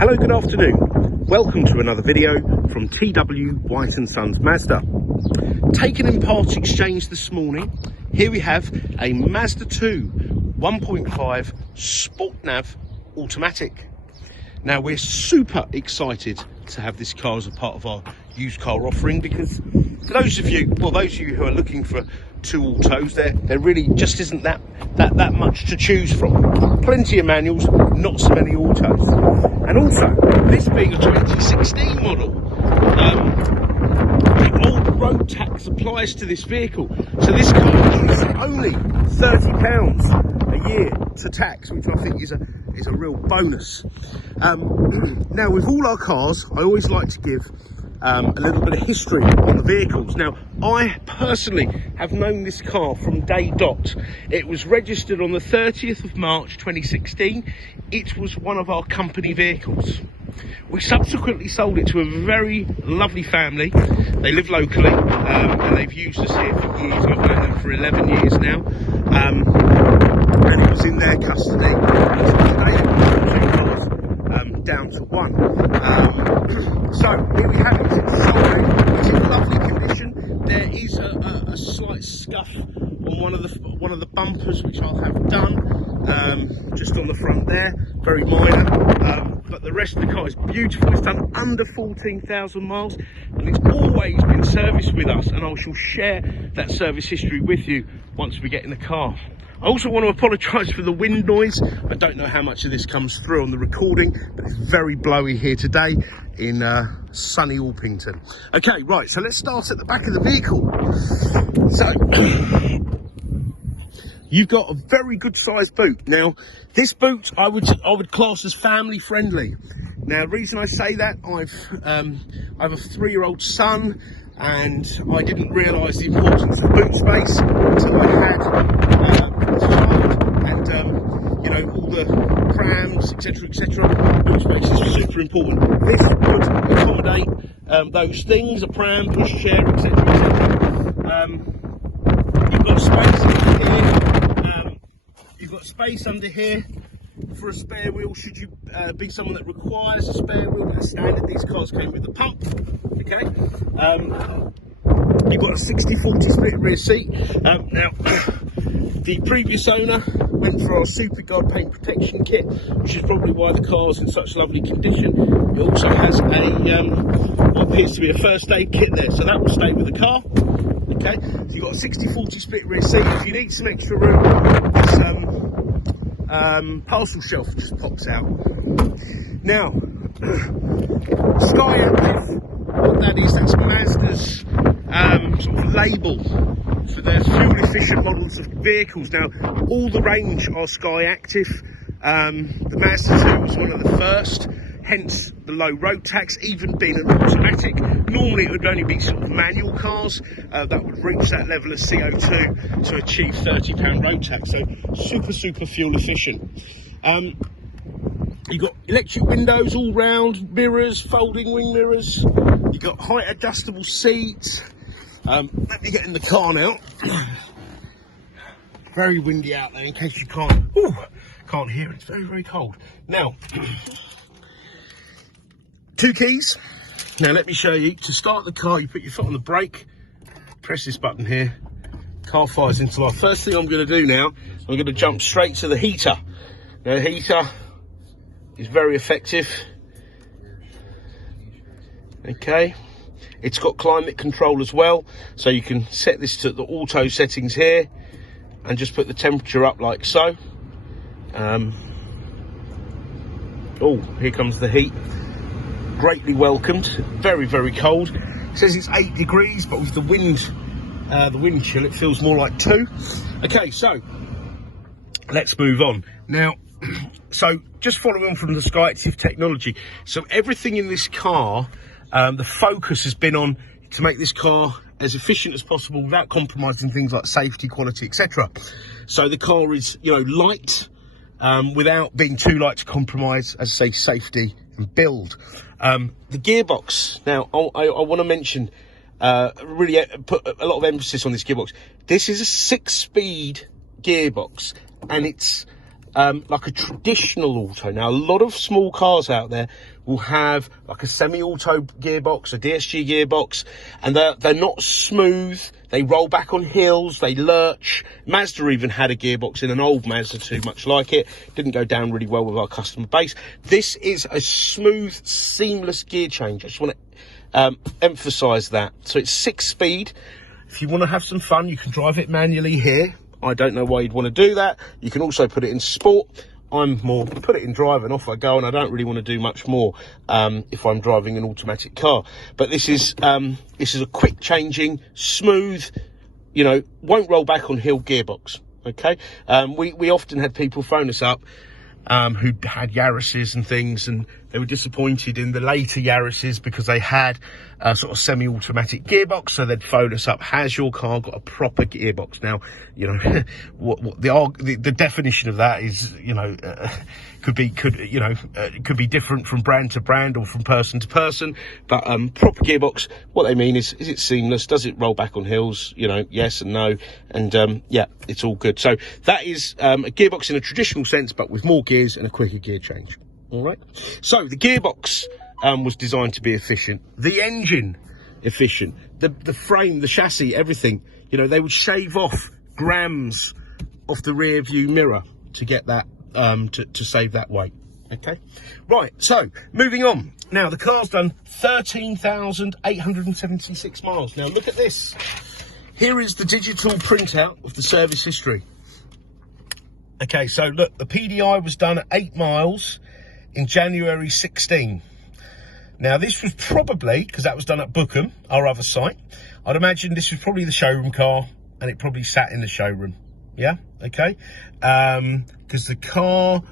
Hello, good afternoon. Welcome to another video from TW White & Sons Mazda. Taken in part exchange this morning, here we have a Mazda2 1.5 Sport Nav Automatic. Now we're super excited to have this car as a part of our used car offering because for those of you who are looking for two autos, there really just isn't that much to choose from. Plenty of manuals, not so many autos. And also, this being a 2016 model, the old road tax applies to this vehicle. So this car is only £30 a year to tax, which I think is a real bonus. Now, with all our cars, I always like to give a little bit of history on the vehicles. Now, I personally have known this car from day dot. It was registered on the 30th of March 2016. It was one of our company vehicles. We subsequently sold it to a very lovely family. They live locally and they've used us here for years. I've known them for 11 years now. And it was in their custody until today. Two cars down to one. So here we have it. It's sold. It's in lovely condition. There is a slight scuff on one of the bumpers, which I'll have done just on the front there, very minor. But the rest of the car is beautiful. It's done under 14,000 miles, and it's always been serviced with us. And I shall share that service history with you once we get in the car. I also want to apologise for the wind noise. I don't know how much of this comes through on the recording, but it's very blowy here today in sunny Orpington. Okay, right, so let's start at the back of the vehicle. So, you've got a very good sized boot. Now, this boot I would class as family friendly. Now, the reason I say that, I have a 3-year-old son, and I didn't realise the importance of boot space until I had a child, and you know, all the prams, etc. Boot space is super important. This would accommodate those things: a pram, pushchair, etc. You've got space under here. You've got space under here for a spare wheel should you be someone that requires a spare wheel. That's standard. These cars came with the pump. Okay. You've got a 60-40 split rear seat. Now, the previous owner went for our Super Guard paint protection kit, which is probably why the car's in such lovely condition. It also has what appears to be a first aid kit there, so that will stay with the car. Okay, so you've got a 60-40 split rear seat. If you need some extra room, this parcel shelf just pops out. Now, SKYACTIV, what that is, that's Mazda's sort of label for their fuel efficient models of vehicles. Now, all the range are SKYACTIV. The Mazda2 was one of the first, hence the low road tax, even being an automatic. Normally it would only be sort of manual cars that would reach that level of CO2 to achieve £30 road tax, so super fuel efficient. You've got electric windows all round, mirrors, folding wing mirrors. You've got height adjustable seats. Let me get in the car now. Very windy out there, in case you can't hear it. It's very cold. Now, 2 keys. Now let me show you. To start the car, you put your foot on the brake, press this button here, car fires into life. First thing I'm going to do now, I'm going to jump straight to the heater. Now the heater is very effective. Okay, it's got climate control as well, so you can set this to the auto settings here and just put the temperature up like so. Oh, here comes the heat. Greatly welcomed. Very cold. It says it's 8 degrees, but with the wind chill, it feels more like 2. Okay, so let's move on now. So just following on from the SKYACTIV technology, so everything in this car, the focus has been on to make this car as efficient as possible without compromising things like safety, quality, etc. So the car is, you know, light without being too light to compromise, as I say, safety and build. The gearbox, now I want to mention, really put a lot of emphasis on this gearbox. This is a 6-speed gearbox, and it's like a traditional auto. Now, a lot of small cars out there will have like a semi-auto gearbox, a DSG gearbox, and they're not smooth. They roll back on hills, they lurch. Mazda even had a gearbox in an old Mazda 2, much like it. Didn't go down really well with our customer base. This is a smooth, seamless gear change. I just want to emphasize that. So it's 6-speed. If you want to have some fun, you can drive it manually here. I don't know why you'd want to do that. You can also put it in sport. I'm more put it in drive and off I go, and I don't really want to do much more if I'm driving an automatic car. But this is a quick changing, smooth, you know, won't roll back on hill gearbox. Okay, we often had people phone us up who had Yaris's and things, and they were disappointed in the later Yaris's because they had a sort of semi-automatic gearbox. So they'd phone us up, has your car got a proper gearbox? Now, you know, what the definition of that is, you know, could be different from brand to brand or from person to person. But proper gearbox, what they mean is it seamless? Does it roll back on hills? You know, yes and no, and yeah, it's all good. So that is a gearbox in a traditional sense, but with more gears and a quicker gear change. All right. So the gearbox was designed to be efficient. The engine efficient. The frame, the chassis, everything. You know, they would shave off grams off the rear view mirror to get that to save that weight. Okay. Right. So moving on. Now the car's done 13,876 miles. Now look at this. Here is the digital printout of the service history. Okay. So look, the PDI was done at 8 miles. In January 16. Now this was probably, because that was done at Bookham, our other site, I'd imagine this was probably the showroom car, and it probably sat in the showroom. Yeah, okay, because the car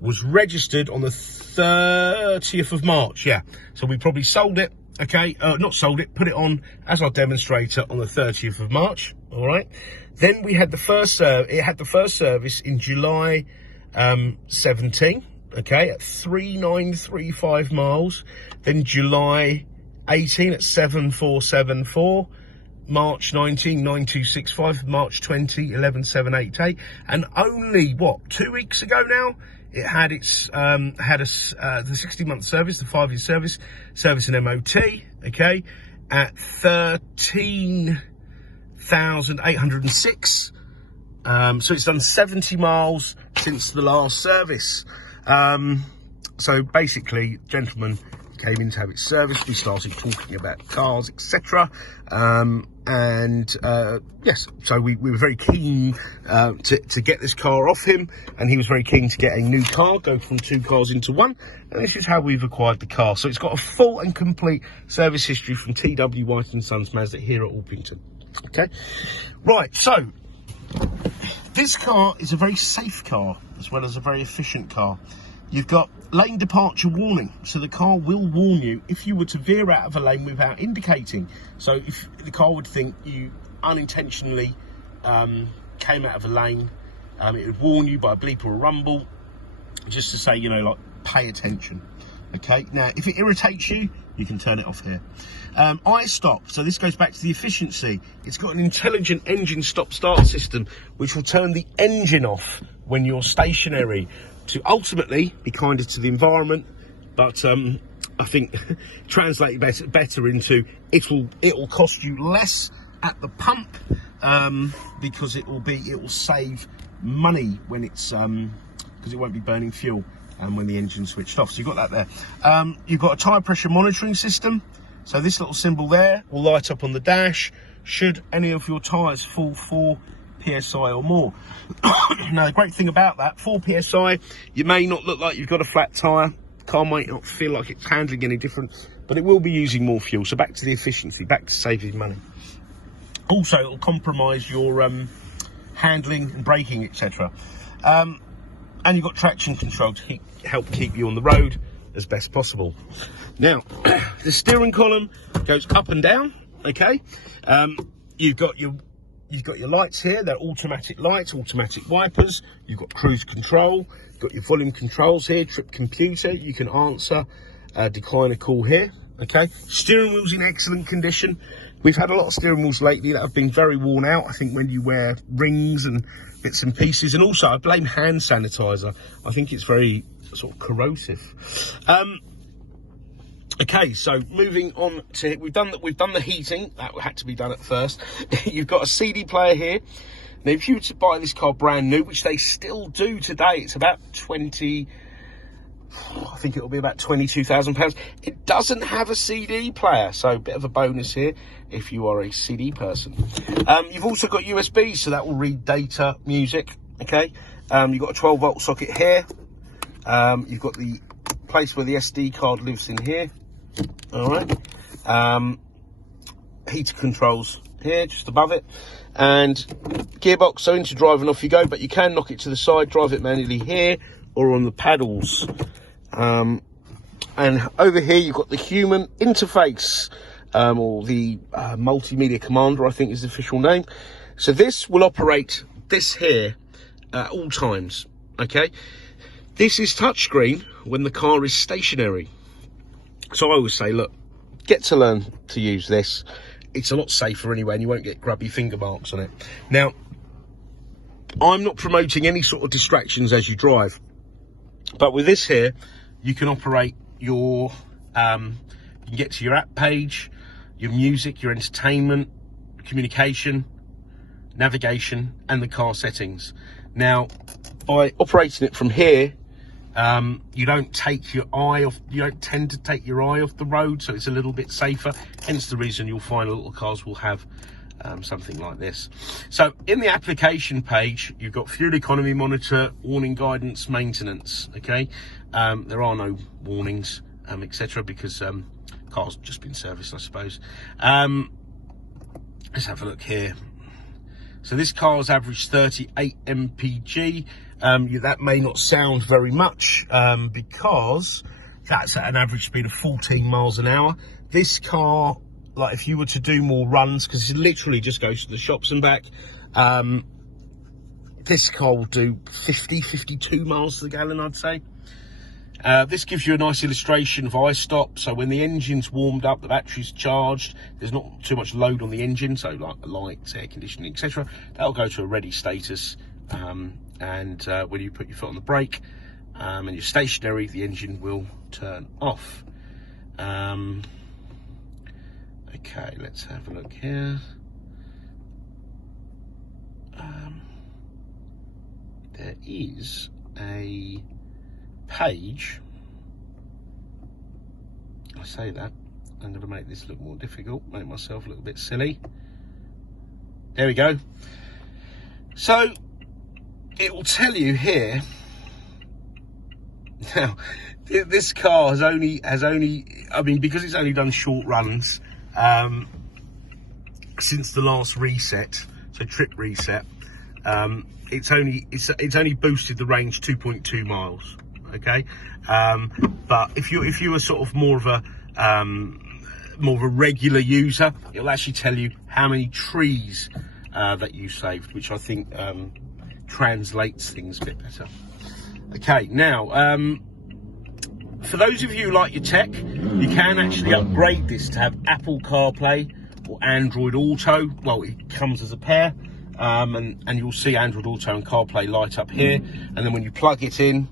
was registered on the 30th of March. Yeah, so we probably sold it. Okay, not sold it, put it on as our demonstrator on the 30th of March. All right, then we had the first it had the first service in July 17. Okay, at 3,935 miles, then July 18 at 7,474, March 19, 9,265, March 20, 11,788, and only, what, 2 weeks ago now, it had its, the 60-month service, the 5-year service and MOT, okay, at 13,806, so it's done 70 miles since the last service. So basically, gentlemen came in to have its serviced. We started talking about cars, etc. Yes, so we were very keen to get this car off him, and he was very keen to get a new car, go from 2 cars into 1, and this is how we've acquired the car. So it's got a full and complete service history from TW White & Sons Mazda here at Orpington. Okay, right, so this car is a very safe car as well as a very efficient car. You've got lane departure warning, so the car will warn you if you were to veer out of a lane without indicating. So if the car would think you unintentionally came out of a lane, it would warn you by a bleep or a rumble, just to say, you know, like, pay attention. Okay, now if it irritates you, you can turn it off here. I-stop, so this goes back to the efficiency. It's got an intelligent engine stop-start system, which will turn the engine off when you're stationary, to ultimately be kinder to the environment, but I think translate better into it will cost you less at the pump, because it will save money when it's because it won't be burning fuel and when the engine's switched off. So you've got that there. You've got a tyre pressure monitoring system, so this little symbol there will light up on the dash should any of your tyres fall 4 PSI or more. Now the great thing about that, 4 PSI, you may not look like you've got a flat tyre, the car might not feel like it's handling any different, but it will be using more fuel. So back to the efficiency, back to saving money. Also, it'll compromise your handling and braking, etc. And you've got traction control to help keep you on the road as best possible. Now, the steering column goes up and down, okay? You've got your lights here, they're automatic lights, automatic wipers. You've got cruise control, you've got your volume controls here, trip computer, you can answer, decline a call here, okay? Steering wheel's in excellent condition. We've had a lot of steering wheels lately that have been very worn out. I think when you wear rings and bits and pieces. And also, I blame hand sanitizer. I think it's very sort of corrosive. Okay, so moving on to, we've done the heating. That had to be done at first. You've got a CD player here. Now, if you were to buy this car brand new, which they still do today, it's about I think it'll be about £22,000. It doesn't have a CD player, so a bit of a bonus here if you are a CD person. You've also got USB, so that will read data, music. Okay, you've got a 12-volt socket here. You've got the place where the SD card lives in here. All right. Heater controls here, just above it, and gearbox. So into drive and off you go, but you can knock it to the side, drive it manually here or on the paddles. And over here you've got the human interface, or the multimedia commander, I think is the official name. So this will operate this here at all times. Okay, this is touchscreen when the car is stationary. So I always say, look, get to learn to use this. It's a lot safer anyway, and you won't get grubby finger marks on it. Now, I'm not promoting any sort of distractions as you drive, but with this here, you can operate your, you can get to your app page, your music, your entertainment, communication, navigation, and the car settings. Now, by operating it from here, you don't take your eye off, you don't tend to take your eye off the road, so it's a little bit safer. Hence the reason you'll find a lot of cars will have something like this. So in the application page, you've got fuel economy monitor, warning, guidance, maintenance. Okay, there are no warnings, etc., because car's just been serviced, I suppose. Let's have a look here. So this car's averaged 38 mpg. That may not sound very much, because that's at an average speed of 14 miles an hour. This car, like if you were to do more runs, because it literally just goes to the shops and back, this car will do 52 miles to the gallon, I'd say. This gives you a nice illustration of I-stop. So when the engine's warmed up, the battery's charged, there's not too much load on the engine, so like lights, air conditioning, etc., that'll go to a ready status. And when you put your foot on the brake and you're stationary, the engine will turn off. Okay, let's have a look here. There is a page. I say that, I'm going to make this look more difficult, make myself a little bit silly. There we go. So it will tell you here. Now, this car has only, I mean, because it's only done short runs since the last reset, so trip reset, it's only boosted the range 2.2 miles. Okay, but if you were sort of more of a regular user, it'll actually tell you how many trees that you saved, which I think translates things a bit better. Okay, now for those of you who like your tech, you can actually upgrade this to have Apple CarPlay or Android Auto. Well, it comes as a pair, and you'll see Android Auto and CarPlay light up here, and then when you plug it in,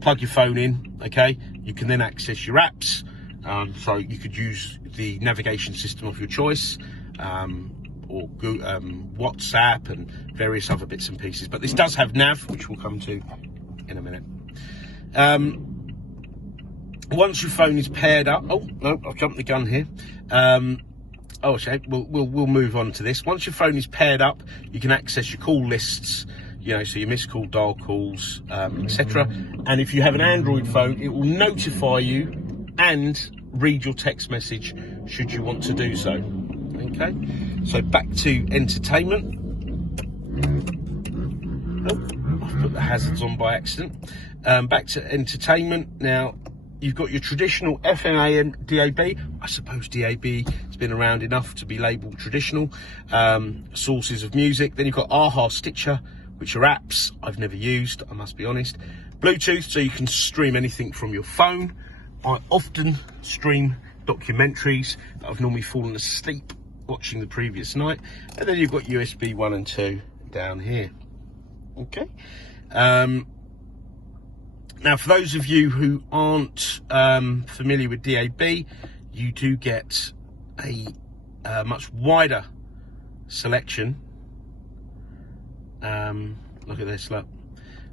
plug your phone in, okay, you can then access your apps. So you could use the navigation system of your choice, or WhatsApp and various other bits and pieces. But this does have nav, which we'll come to in a minute. Once your phone is paired up, oh no, I've jumped the gun here. Oh, okay, we'll move on to this. Once your phone is paired up, you can access your call lists, you know, so your missed call, dial calls, etc. And if you have an Android phone, it will notify you and read your text message should you want to do so. Okay, so back to entertainment. Oh, I've put the hazards on by accident. Back to entertainment. Now, you've got your traditional FM, AM, DAB. I suppose DAB has been around enough to be labelled traditional. Sources of music. Then you've got AHA, Stitcher, which are apps I've never used, I must be honest. Bluetooth, so you can stream anything from your phone. I often stream documentaries that I've normally fallen asleep watching the previous night. And then you've got USB 1 and 2 down here. Okay. Now, for those of you who aren't familiar with DAB, you do get a much wider selection. Look at this, look.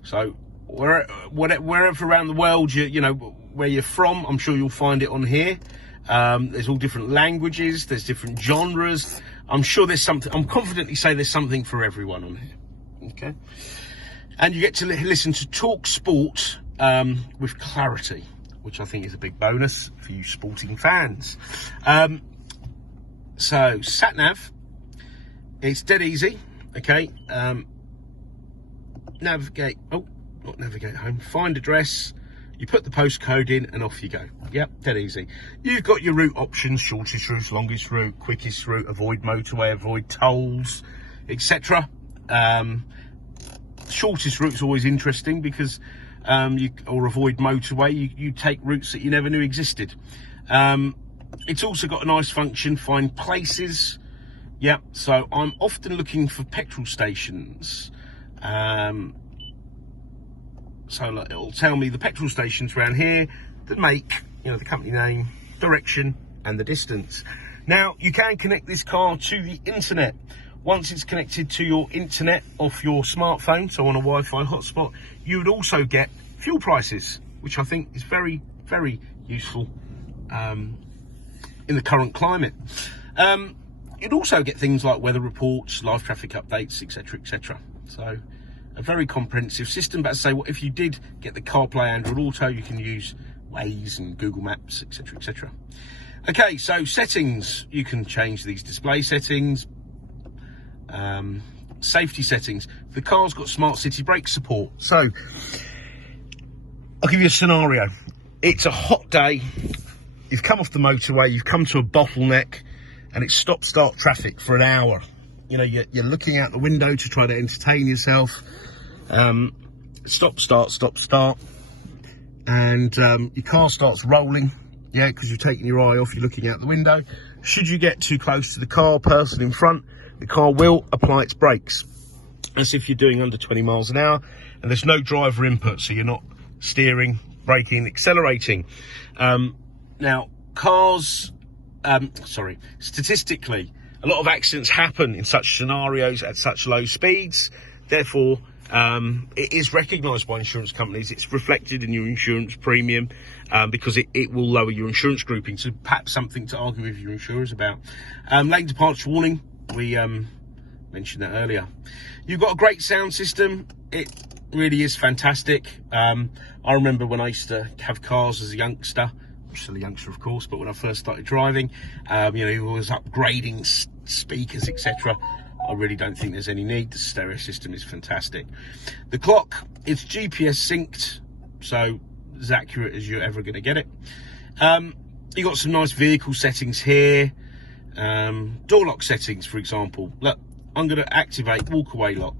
So wherever around the world you know where you're from, I'm sure you'll find it on here. There's all different languages, there's different genres. I'm sure there's something, I'm confidently say there's something for everyone on here. Okay. And you get to listen to talk sport with clarity, which I think is a big bonus for you sporting fans. So sat nav, it's dead easy. Okay. Navigate, oh, not navigate home, find address, you put the postcode in and off you go. Yep, dead easy. You've got your route options, shortest route, longest route, quickest route, avoid motorway, avoid tolls, etc. Shortest route is always interesting because or avoid motorway, you take routes that you never knew existed. It's also got a nice function, find places. Yep, so I'm often looking for petrol stations. So look, it'll tell me the petrol stations around here, the make, you know, the company name, direction, and the distance. Now, you can connect this car to the internet. Once it's connected to your internet off your smartphone, so on a Wi-Fi hotspot, you would also get fuel prices, which I think is very, very useful in the current climate. You'd also get things like weather reports, live traffic updates, etc., etc. So a very comprehensive system. But as I say, what if you did get the CarPlay Android Auto, you can use Waze and Google Maps, etc., etc. Okay, so settings, you can change these display settings. Safety settings. The car's got smart city brake support. So I'll give you a scenario. It's a hot day. You've come off the motorway. You've come to a bottleneck, and it's stop-start traffic for an hour. You know, you're looking out the window to try to entertain yourself. Stop-start, and your car starts rolling. Yeah, because you've taken your eye off. You're looking out the window. Should you get too close to the car, person in front, the car will apply its brakes, as if you're doing under 20 miles an hour, and there's no driver input, so you're not steering, braking, accelerating. Now, cars, statistically, a lot of accidents happen in such scenarios at such low speeds. Therefore, it is recognised by insurance companies. It's reflected in your insurance premium because it will lower your insurance grouping. So perhaps something to argue with your insurers about. Lane departure warning. We mentioned that earlier. You've got a great sound system. It really is fantastic. I remember when I used to have cars as a youngster. I'm still a youngster, of course, but when I first started driving, you know, it was upgrading speakers, etc. I really don't think there's any need. The stereo system is fantastic. The clock, it's GPS synced, so as accurate as you're ever going to get it. You got some nice vehicle settings here. Door lock settings, for example. Look, I'm going to activate walk away lock.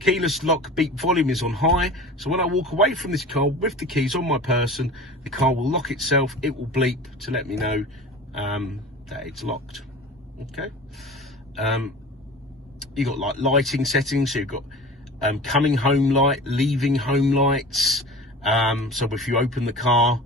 Keyless lock beep volume is on high, so when I walk away from this car with the keys on my person, the car will lock itself. It will bleep to let me know that it's locked. Okay. You got like lighting settings, so you've got coming home light, leaving home lights. So if you open the car,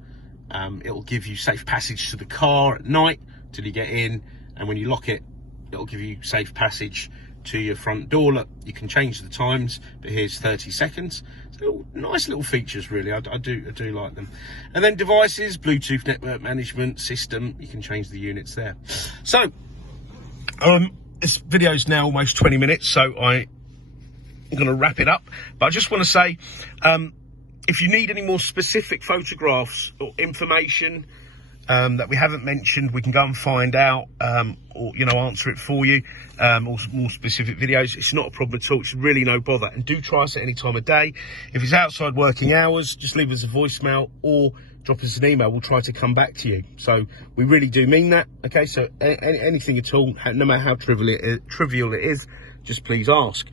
it'll give you safe passage to the car at night till you get in, and when you lock it, it'll give you safe passage to your front door. Look, you can change the times, but here's 30 seconds. So nice little features, really. I do like them. And then devices, Bluetooth network management system. You can change the units there. So this video is now almost 20 minutes, so I'm going to wrap it up. But I just want to say, if you need any more specific photographs or information that we haven't mentioned, we can go and find out, or you know, answer it for you, or more specific videos. It's not a problem at all. It's really no bother, and do try us at any time of day. If it's outside working hours, just leave us a voicemail or drop us an email. We'll try to come back to you. So we really do mean that. Okay, so anything at all, no matter how trivial it is, just please ask.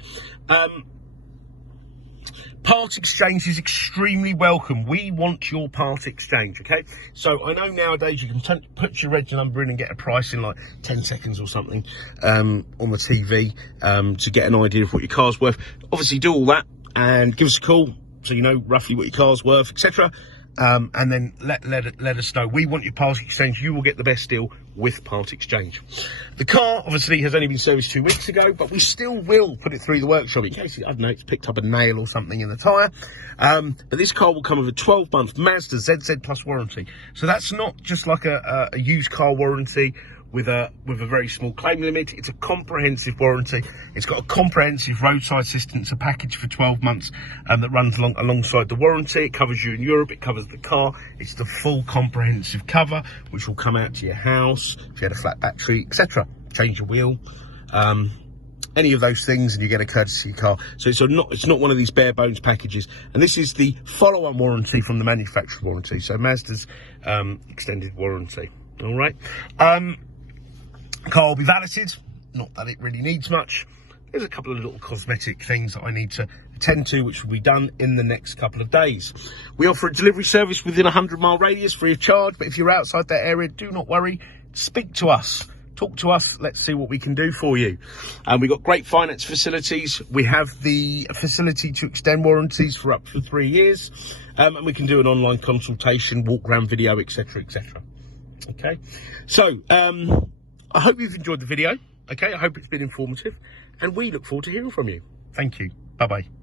Part exchange is extremely welcome. We want your part exchange, okay? So I know nowadays you can put your reg number in and get a price in like 10 seconds or something on the TV to get an idea of what your car's worth. Obviously do all that. and give us a call so you know roughly what your car's worth, etc. And then let us know. We want your part exchange. You will get the best deal with part exchange. The car obviously has only been serviced 2 weeks ago, but we still will put it through the workshop in case, I don't know, it's picked up a nail or something in the tyre. But this car will come with a 12-month Mazda ZZ Plus warranty. So that's not just like a used car warranty with a very small claim limit. It's a comprehensive warranty. It's got a comprehensive roadside assistance, a package for 12 months that runs alongside the warranty. It covers you in Europe, it covers the car. It's the full comprehensive cover, which will come out to your house if you had a flat battery, etc. Change your wheel, any of those things, and you get a courtesy car. So it's not one of these bare bones packages. And this is the follow-on warranty from the manufacturer warranty. So Mazda's extended warranty. All right. Car will be validated, not that it really needs much. There's a couple of little cosmetic things that I need to attend to, which will be done in the next couple of days. We offer a delivery service within a 100-mile radius free of charge, but if you're outside that area, do not worry. Speak to us. Talk to us. Let's see what we can do for you. We've got great finance facilities. We have the facility to extend warranties for up to 3 years. And we can do an online consultation, walk around video, etc., etc. Okay. So, I hope you've enjoyed the video, okay? I hope it's been informative, and we look forward to hearing from you. Thank you. Bye-bye.